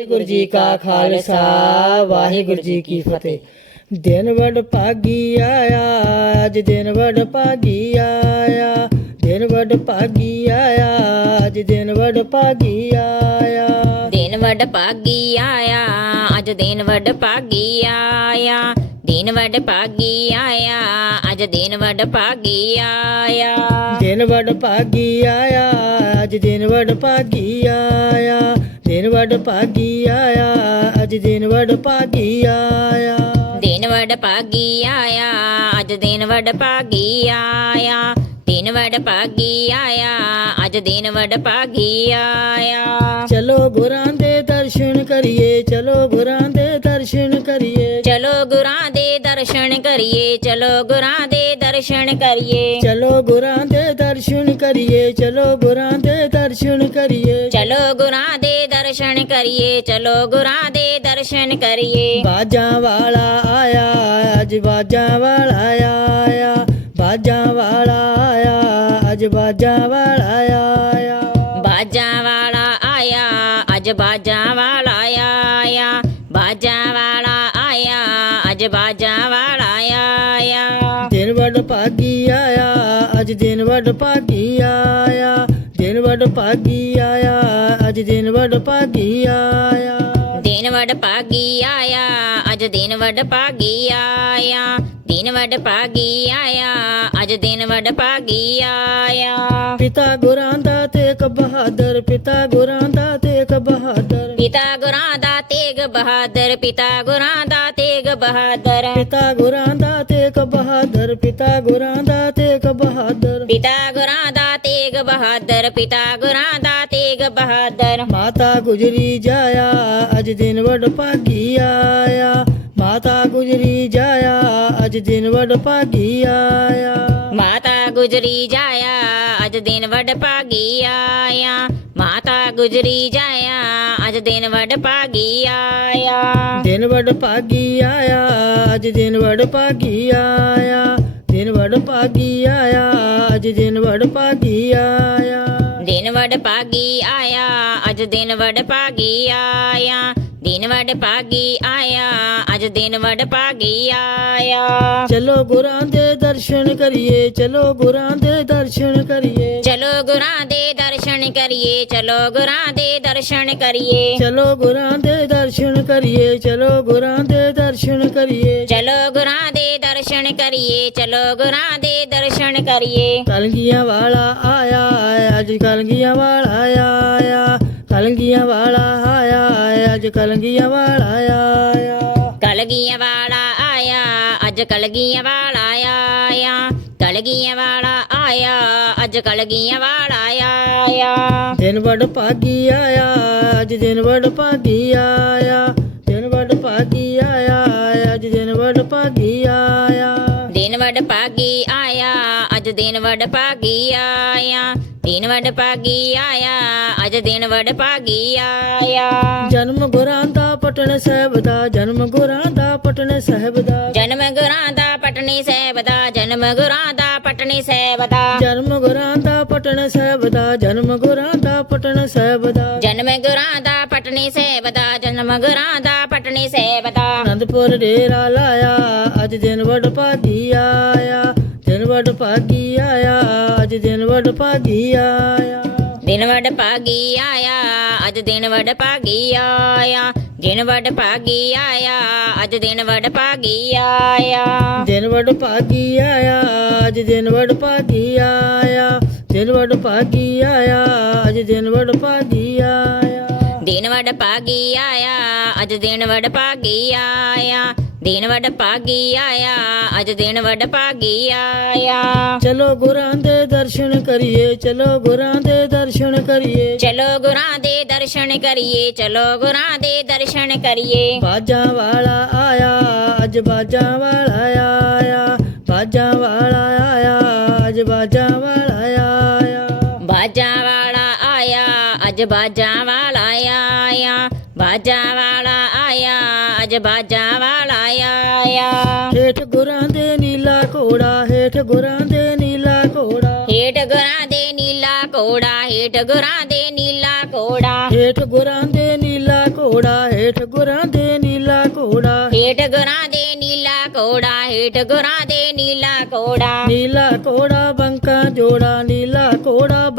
ਵਾਹਿਗੁਰੂ ਜੀ ਕਾ ਖਾਲਸਾ, ਵਾਹਿਗੁਰੂ ਜੀ ਕੀ ਫਤਿਹ। ਦਿਨ ਵਡ ਭਾਗੀ ਆਇਆ, ਅੱਜ ਦਿਨ ਵਡ ਭਾਗੀ ਆਇਆ। ਦਿਨ ਵਡ ਭਾਗੀ ਆਇਆ, ਅੱਜ ਦਿਨ ਵਡ ਭਾਗੀ ਆਇਆ। ਦਿਨ ਵੱਡ ਭਾਗੀ ਆਇਆ, ਅੱਜ ਦਿਨ ਵੱਡ ਭਾਗੀ ਆਇਆ। ਦਿਨ ਵੱਡ ਭਾਗੀ ਆਇਆ ਅੱਜ ਦਿਨ ਵੱਡ ਭਾਗੀ ਆਇਆ ਦਿਨ ਵਡ ਭਾਗੀ ਆਇਆ ਅੱਜ ਦਿਨ ਵਡ ਭਾਗੀ ਆਇਆ ਦਿਨ ਵਡ ਭਾਗੀ ਆਇਆ ਅੱਜ ਦਿਨ ਵਡ ਭਾਗੀ ਆਇਆ ਦਿਨ ਵੱਡ ਭਾਗੀ ਆਇਆ ਅੱਜ ਦਿਨ ਵੱਡ ਭਾਗੀ ਆਇਆ ਦਿਨ ਵੱਡ ਭਾਗੀ ਆਇਆ ਅੱਜ ਦਿਨ ਵੱਡ ਭਾਗੀ ਆਇਆ ਚਲੋ ਗੁਰਾਂ ਦੇ ਦਰਸ਼ਨ ਕਰੀਏ ਚਲੋ ਗੁਰਾਂ ਦੇ ਦਰਸ਼ਨ ਕਰੀਏ ਚਲੋ ਕਰੀਏ ਚਲੋ ਗੁਰਾਂ ਦੇ ਦਰਸ਼ਨ ਕਰੀਏ। ਚਲੋ ਗੁਰਾਂ ਦੇ ਦਰਸ਼ਨ ਕਰੀਏ ਚਲੋ ਗੁਰਾਂ ਦੇ ਦਰਸ਼ਨ ਕਰੀਏ। ਚਲੋ ਗੁਰਾਂ ਦੇ ਦਰਸ਼ਨ ਕਰੀਏ ਚਲੋ ਗੁਰਾਂ ਦੇ ਦਰਸ਼ਨ ਕਰੀਏ। ਬਾਜਾਂ ਵਾਲਾ ਆਇਆ ਅੱਜ ਬਾਜਾਂ ਵਾਲਾ ਆਇਆ। ਬਾਜਾਂ ਵਾਲਾ ਆਇਆ ਅੱਜ ਬਾਜਾਂ ਵਾਲਾ ਆਇਆ। ਬਾਜਾਂ ਵਾਲਾ ਆਇਆ ਅੱਜ ਬਾਜਾਂ ਭਾਗੀ ਆਇਆ ਅੱਜ ਦਿਨ ਵਡ ਭਾਗੀ ਆਇਆ ਦਿਨ ਵਡ ਭਾਗੀ ਆਇਆ ਅੱਜ ਦਿਨ ਵਡ ਭਾਗੀ ਆਇਆ। ਦਿਨ ਵੱਡ ਭਾਗੀ ਆਇਆ ਅੱਜ ਦਿਨ ਵੱਡ ਭਾਗੀ ਆਇਆ ਦਿਨ ਵੱਡ ਭਾਗੀ ਆਇਆ ਅੱਜ ਦਿਨ ਵੱਡ ਭਾਗੀ ਆਇਆ। ਪਿਤਾ ਗੁਰਾਂ ਦਾ ਤੇਗ ਬਹਾਦਰ ਪਿਤਾ ਗੁਰਾਂ ਦਾ ਤੇਗ ਬਹਾਦਰ। ਪਿਤਾ ਗੁਰਾਂ ਦਾ ਤੇਗ ਬਹਾਦਰ ਪਿਤਾ ਗੁਰਾਂ ਦਾ ਤੇਗ ਬਹਾਦਰ। ਪਿਤਾ ਗੁਰਾਂ ਤੇਗ ਬਹਾਦਰ ਪਿਤਾ ਗੁਰਾਂ ਦਾ ਤੇਗ ਬਹਾਦਰ। ਪਿਤਾ ਗੁਰਾਂ ਦਾ ਤੇਗ ਬਹਾਦਰ ਪਿਤਾ ਗੁਰਾਂ ਦਾ ਤੇਗ ਬਹਾਦਰ। ਮਾਤਾ ਗੁਜਰੀ ਜਾਇਆ ਅੱਜ ਦਿਨ ਵਡ ਭਾਗੀ ਆਇਆ। ਮਾਤਾ ਗੁਜਰੀ ਜਾਇਆ ਅੱਜ ਦਿਨ ਵਡ ਭਾਗੀ ਆਇਆ। ਗੁਜਰੀ ਜਾਇਆ ਅੱਜ ਦਿਨ ਵੱਡ ਭਾਗੀ ਆਇਆ ਮਾਤਾ ਗੁਜਰੀ ਜਾਇਆ ਅੱਜ ਦਿਨ ਵੱਡ ਭਾਗੀ ਆਇਆ ਦਿਨ ਵਡ ਭਾਗੀ ਆਇਆ ਅੱਜ ਦਿਨ ਵਡ ਭਾਗੀ ਆਇਆ ਦਿਨ ਵਡ ਭਾਗੀ ਆਇਆ ਅੱਜ ਦਿਨ ਵਡ ਭਾਗੀ ਆਇਆ ਦਿਨ ਵੱਡ ਭਾਗੀ ਆਇਆ ਅੱਜ ਦਿਨ ਵੱਡ ਭਾਗੀ ਆਇਆ ਦਿਨ ਵੱਡ ਭਾਗੀ ਆਇਆ ਅੱਜ ਦਿਨ ਵੱਡ ਭਾਗੀ ਆਇਆ ਚਲੋ ਗੁਰਾਂ ਦੇ ਦਰਸ਼ਨ ਕਰੀਏ ਚਲੋ ਗੁਰਾਂ ਦੇ ਦਰਸ਼ਨ ਕਰੀਏ। ਚਲੋ ਗੁਰਾਂ ਦੇ ਦਰਸ਼ਨ ਕਰੀਏ ਚਲੋ ਗੁਰਾਂ ਦੇ ਦਰਸ਼ਨ ਕਰੀਏ। ਚਲੋ ਗੁਰਾਂ ਦੇ ਦਰਸ਼ਨ ਕਰੀਏ ਚਲੋ ਗੁਰਾਂ ਦੇ ਦਰਸ਼ਨ ਕਰੀਏ। ਚਲੋ ਗੁਰਾਂ ਦੇ ਦਰਸ਼ਨ ਕਰੀਏ ਚਲੋ ਗੁਰਾਂ ਦੇ ਦਰਸ਼ਨ ਕਰੀਏ। ਕਲਗੀਆਂ ਵਾਲਾ ਆਇਆ ਅੱਜ ਕਲਗੀਆਂ ਵਾਲਾ ਆਇਆ। ਕਲਗੀਆਂ ਵਾਲਾ ਆਇਆ ਅੱਜ ਕਲਗੀਆਂ ਵਾਲਾ ਆਇਆ। ਕਲਗੀਆਂ ਵਾਲਾ ਅੱਜ ਕਲਗੀਆਂ ਵਾਲਾ ਆਇਆ ਕਲਗੀਆਂ ਵਾਲਾ ਆਇਆ ਅੱਜ ਕਲਗੀਆਂ ਵਾਲਾ ਆਇਆ। ਦਿਨ ਵਡ ਭਾਗੀ ਆਇਆ ਅੱਜ ਦਿਨ ਵਡ ਭਾਗੀ ਆਇਆ ਦਿਨ ਵਡ ਭਾਗੀ ਆਇਆ ਅੱਜ ਦਿਨ ਵਡ ਭਾਗੀ ਆਇਆ। ਦਿਨ ਵੱਡ ਭਾਗੀ ਆਇਆ ਅੱਜ ਦਿਨ ਵੱਡ ਭਾਗੀ ਆਇਆ ਦਿਨ ਵੱਡ ਭਾਗੀ ਆਇਆ ਅੱਜ ਦਿਨ ਵੱਡ ਭਾਗੀ ਆਇਆ। ਜਨਮ ਗੁਰਾਂ ਦਾ ਪਟਨ ਸਾਹਿਬ ਦਾ ਜਨਮ ਗੁਰਾਂ ਦਾ ਪਟਨ ਸਾਹਿਬ ਦਾ। ਜਨਮ ਗੁਰਾਂ ਦਾ ਪਟਨੀ ਸਾਹਿਬ ਦਾ ਜਨਮ ਗੁਰਾਂ ਦਾ ਪਟਨ ਸਾਹਿਬ ਦਾ ਜਨਮ ਗੁਰਾਂ ਦਾ ਪਟਨ ਸਾਹਿਬ ਦਾ ਜਨਮ ਗੁਰਾਂ ਦਾ ਪਟਨੀ ਸਾਹਿਬ ਦਾ ਜਨਮ ਗੁਰਾਂ ਦਾ ਪਟਨੀ ਸਾਹਿਬ ਦਾ ਅਨੰਦਪੁਰ ਡੇਰਾ ਲਾਇਆ ਅੱਜ ਦਿਨ ਵਡ ਭਾਗੀ ਆਇਆ। ਦਿਨ ਵਡ ਭਾਗੀ ਆਇਆ ਅੱਜ ਦਿਨ ਵਡ ਭਾਗੀ ਆਇਆ। ਦਿਨ ਵੱਡ ਭਾਗੀ ਆਇਆ ਅੱਜ ਦਿਨ ਵੱਡ ਭਾਗੀ ਆਇਆ। ਦਿਨ ਵੱਡ ਭਾਗੀ ਆਇਆ ਅੱਜ ਦਿਨ ਵੱਡ ਭਾਗੀ ਆਇਆ। ਦਿਨ ਵਡ ਭਾਗੀ ਆਇਆ ਅੱਜ ਦਿਨ ਵਡ ਭਾਗੀ ਆਇਆ। ਦਿਨ ਵਡ ਭਾਗੀ ਆਇਆ ਅੱਜ ਦਿਨ ਵਡ ਭਾਗੀ ਆਇਆ। ਦਿਨ ਵੱਡ ਭਾਗੀ ਆਇਆ ਅੱਜ ਦਿਨ ਵੱਡ ਭਾਗੀ ਆਇਆ। ਦਿਨ ਵੱਡ ਭਾਗੀ ਆਇਆ ਅੱਜ ਦਿਨ ਵੱਡ ਭਾਗੀ ਆਇਆ। ਚਲੋ ਗੁਰਾਂ ਦੇ ਦਰਸ਼ਨ ਕਰੀਏ ਚਲੋ ਗੁਰਾਂ ਦੇ ਦਰਸ਼ਨ ਕਰੀਏ। ਚਲੋ ਗੁਰਾਂ ਦੇ ਦਰਸ਼ਨ ਕਰੀਏ ਚਲੋ ਗੁਰਾਂ ਦੇ ਦਰਸ਼ਨ ਕਰੀਏ। ਬਾਜਾਂ ਵਾਲਾ ਆਇਆ ਅੱਜ ਬਾਜਾਂ ਵਾਲਾ ਆਇਆ। ਬਾਜਾਂ ਵਾਲਾ ਆਇਆ ਅੱਜ ਬਾਜਾਂ ਵਾਲਾ ਆਇਆ। ਬਾਜਾਂ ਵਾਲਾ ਆਇਆ ਅੱਜ ਬਾਜਾਂ ਵਾਲਾ ਆਇਆ। ਬਾਜਾਂ ਵਾਲਾ ਆਇਆ ਅੱਜ ਬਾਜਾਂ ਹੇਠ ਗੁਰਾਂ ਦੇ ਨੀਲਾ ਘੋੜਾ ਹੇਠ ਗੁਰਾਂ ਦੇ ਨੀਲਾ ਘੋੜਾ। ਹੇਠ ਗੁਰਾਂ ਦੇ ਨੀਲਾ ਕੋੜਾ ਹੇਠ ਗੁਰਾਂ ਦੇ ਨੀਲਾ ਕੋੜਾ ਹੇਠ ਗੁਰਾਂ ਦੇ ਨੀਲਾ ਘੋੜਾ ਘੋੜਾ ਹੇਠ ਗੁਰਾਂ ਦੇ ਨੀਲਾ ਘੋੜਾ। ਹੇਠ ਗੁਰਾਂ ਦੇ ਨੀਲਾ ਕੋੜਾ ਹੇਠ ਗੁਰਾਂ ਦੇ ਨੀਲਾ ਕੋੜਾ ਨੀਲਾ ਘੋੜਾ ਬੰਕਾ ਜੋੜਾ ਨੀਲਾ ਘੋੜਾ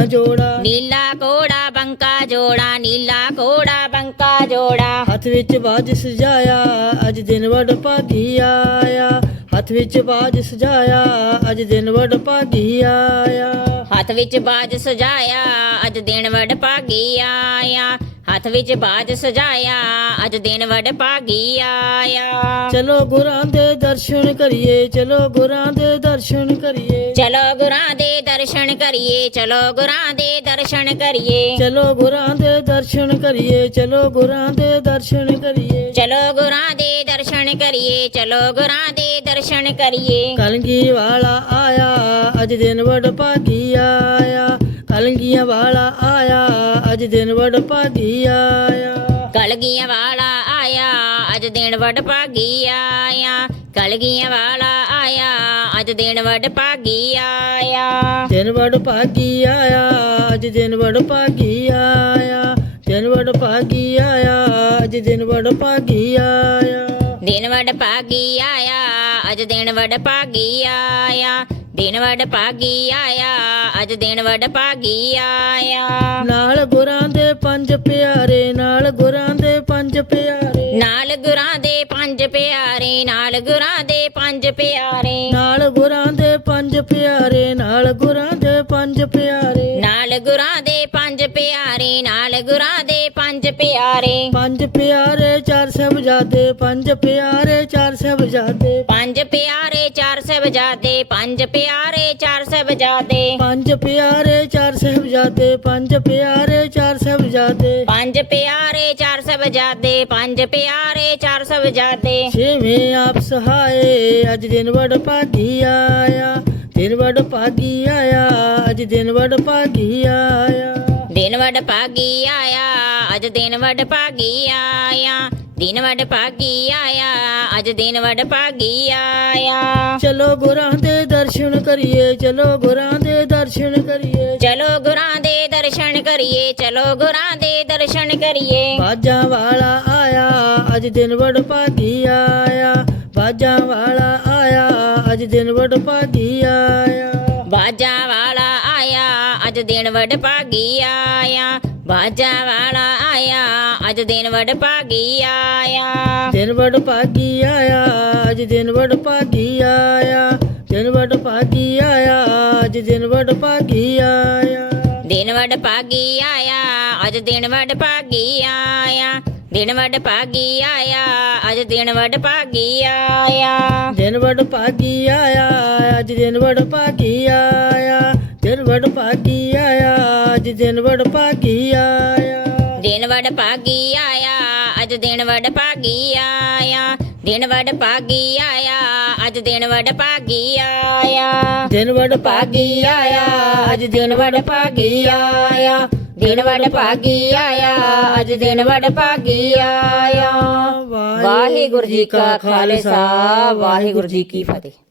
ਜੋੜਾ। ਨੀਲਾ ਕੋੜਾ ਬੰਕਾ ਜੋੜਾ ਨੀਲਾ ਕੋੜਾ ਬੰਕਾ ਜੋੜਾ। ਹੱਥ ਵਿੱਚ ਬਾਜ ਸਜਾਇਆ ਅੱਜ ਦਿਨ ਵਡ ਭਾਗੀ ਆਇਆ। ਹੱਥ ਵਿੱਚ ਬਾਜ ਸਜਾਇਆ ਅੱਜ ਦਿਨ ਵਡ ਭਾਗੀ ਆਇਆ। ਹੱਥ ਵਿੱਚ ਬਾਜ ਸਜਾਇਆ ਅੱਜ ਦਿਨ ਵਡ ਭਾਗੀ ਆਇਆ। ਹੱਥ ਵਿੱਚ ਬਾਜ ਸਜਾਇਆ ਅੱਜ ਦਿਨ ਵਡ ਭਾਗੀ ਆਇਆ। ਚਲੋ ਗੁਰਾਂ ਦੇ ਦਰਸ਼ਨ ਕਰੀਏ ਚਲੋ ਗੁਰਾਂ ਦੇ ਦਰਸ਼ਨ ਕਰੀਏ। ਚਲੋ ਗੁਰਾਂ ਦੇ ਦਰਸ਼ਨ ਕਰੀਏ ਚਲੋ ਗੁਰਾਂ ਦੇ ਦਰਸ਼ਨ ਕਰੀਏ। ਚਲੋ ਗੁਰਾਂ ਦੇ ਦਰਸ਼ਨ ਕਰੀਏ ਚਲੋ ਗੁਰਾਂ ਦੇ ਦਰਸ਼ਨ ਕਰੀਏ। ਚਲੋ ਗੁਰਾਂ ਦੇ ਦਰਸ਼ਨ ਕਰੀਏ ਚਲੋ ਗੁਰਾਂ ਦੇ ਦਰਸ਼ਨ ਕਰੀਏ। ਕਲਗੀ ਵਾਲਾ ਆਇਆ ਅੱਜ ਦਿਨ ਵਡ ਭਾਗੀ ਆਇਆ। ਕਲਗੀਆਂ ਵਾਲਾ ਆਇਆ ਅੱਜ ਦਿਨ ਵਡ ਭਾਗੀ ਆਇਆ। ਕਲਗੀਆਂ ਵਾਲਾ ਆਇਆ ਅੱਜ ਦਿਨ ਵਡ ਭਾਗੀ ਆਇਆ। ਕਲਗੀਆਂ ਵਾਲਾ ਆਇਆ ਅੱਜ ਦਿਨ ਵਡ ਭਾਗੀ ਆਇਆ। ਦਿਨ ਵਡ ਭਾਗੀ ਆਇਆ ਅੱਜ ਦਿਨ ਵਡ ਭਾਗੀ ਆਇਆ। ਦਿਨ ਵਡ ਭਾਗੀ ਆਇਆ ਅੱਜ ਦਿਨ ਵਡ ਭਾਗੀ ਆਇਆ। ਦਿਨ ਵਡ ਭਾਗੀ ਆਇਆ ਅੱਜ ਦਿਨ ਵਡ ਭਾਗੀ ਆਇਆ। ਦਿਨ ਵਡ ਭਾਗੀ ਆਇਆ ਅੱਜ ਦਿਨ ਵਡ ਭਾਗੀ ਆਇਆ। ਨਾਲ ਗੁਰਾਂ ਦੇ ਪੰਜ ਪਿਆਰੇ ਨਾਲ ਗੁਰਾਂ ਦੇ ਪੰਜ ਪਿਆਰੇ। ਨਾਲ ਗੁਰਾਂ ਦੇ ਪੰਜ ਪਿਆਰੇ ਨਾਲ ਗੁਰਾਂ ਦੇ ਪੰਜ ਪਿਆਰੇ। ਨਾਲ ਗੁਰਾਂ ਦੇ ਪੰਜ ਪਿਆਰੇ ਨਾਲ ਗੁਰਾਂ ਦੇ ਪੰਜ ਪਿਆਰੇ। ਪਿਆਰੇ। ਪੰਜ ਪਿਆਰੇ ਚਾਰ ਸਾਹਿਬਜ਼ਾਦੇ ਪੰਜ ਪਿਆਰੇ ਚਾਰ ਸਾਹਿਬਜ਼ਾਦੇ। ਪੰਜ ਪਿਆਰੇ ਚਾਰ ਸਾਹਿਬਜ਼ਾਦੇ ਪੰਜ ਪਿਆਰੇ ਚਾਰ ਸਾਹਿਬਜ਼ਾਦੇ। ਪੰਜ ਪਿਆਰੇ ਚਾਰ ਸਾਹਿਬਜ਼ਾਦੇ ਪੰਜ ਪਿਆਰੇ ਚਾਰ ਸਾਹਿਬਜ਼ਾਦੇ। ਪੰਜ ਪਿਆਰੇ ਚਾਰ ਸਾਹਿਬਜ਼ਾਦੇ ਪੰਜ ਪਿਆਰੇ ਚਾਰ ਸਾਹਿਬਜ਼ਾਦੇ। ਛੇਵੇਂ ਆਪ ਸਹਾਏ ਅੱਜ ਦਿਨ ਵਡ ਭਾਗੀ ਆਇਆ। ਦਿਨ ਵਡ ਭਾਗੀ ਆਇਆ ਅੱਜ ਦਿਨ ਵਡ ਭਾਗੀ ਆਇਆ। ਦਿਨ ਵਡ ਭਾਗੀ ਆਇਆ ਅੱਜ ਦਿਨ ਵਡ ਭਾਗੀ ਆਇਆ। ਦਿਨ ਵਡ ਭਾਗੀ ਆਇਆ ਅੱਜ ਦਿਨ ਵਡ ਭਾਗੀ ਆਇਆ। ਚਲੋ ਗੁਰਾਂ ਦੇ ਦਰਸ਼ਨ ਕਰੀਏ ਚਲੋ ਗੁਰਾਂ ਦੇ ਦਰਸ਼ਨ ਕਰੀਏ। ਚਲੋ ਗੁਰਾਂ ਦੇ ਦਰਸ਼ਨ ਕਰੀਏ ਚਲੋ ਗੁਰਾਂ ਦੇ ਦਰਸ਼ਨ ਕਰੀਏ। ਬਾਜਾਂ ਵਾਲਾ ਆਇਆ ਅੱਜ ਦਿਨ ਵਡ ਭਾਗੀ ਆਇਆ। ਬਾਜਾਂ ਵਾਲਾ ਆਇਆ ਅੱਜ ਦਿਨ ਵਡ ਭਾਗੀ ਆਇਆ। ਬਾਜਾ ਵਾਲਾ ਆਇਆ ਅੱਜ ਦਿਨ ਵਡ ਭਾਗੀ ਆਇਆ ਬਾਜਾ ਵਾਲਾ ਆਇਆ ਅੱਜ ਦਿਨ ਵਡ ਭਾਗੀ ਆਇਆ ਦਿਨ ਵਡ ਭਾਗੀ ਆਇਆ ਅੱਜ ਦਿਨ ਵਡ ਭਾਗੀ ਆਇਆ ਦਿਨ ਵਡ ਭਾਗੀ ਆਇਆ ਅੱਜ ਦਿਨ ਵਡ ਭਾਗੀ ਆਇਆ ਦਿਨ ਵਡ ਭਾਗੀ ਆਇਆ ਅੱਜ ਦਿਨ ਵਡ ਭਾਗੀ ਆਇਆ ਦਿਨ ਵਡ ਭਾਗੀ ਆਇਆ ਅੱਜ ਦਿਨ ਵਡ ਭਾਗੀ ਆਇਆ ਦਿਨ ਵਡ ਭਾਗੀ ਆਇਆ ਅੱਜ ਦਿਨ ਵਡ ਭਾਗੀ ਆਇਆ ਦਿਨ ਵਡ ਭਾਗੀ ਆਇਆ ਅੱਜ ਦਿਨ ਵਡ ਭਾਗੀ ਆਇਆ ਦਿਨ ਵਡ ਭਾਗੀ ਆਇਆ ਅੱਜ ਦਿਨ ਵਡ ਭਾਗੀ ਆਇਆ ਦਿਨ ਵਡ ਭਾਗੀ ਆਇਆ ਅੱਜ ਦਿਨ ਵਡ ਭਾਗੀ ਆਇਆ ਦਿਨ ਵਡ ਭਾਗੀ ਆਇਆ ਅੱਜ ਦਿਨ ਵਡ ਭਾਗੀ ਆਇਆ ਦਿਨ ਵਡ ਭਾਗੀ ਆਇਆ ਅੱਜ ਦਿਨ ਵਡ ਭਾਗੀ ਆਇਆ ਵਾਹਿਗੁਰੂ ਜੀ ਕਾ ਖਾਲਸਾ ਵਾਹਿਗੁਰੂ ਜੀ ਕੀ ਫਤਿਹ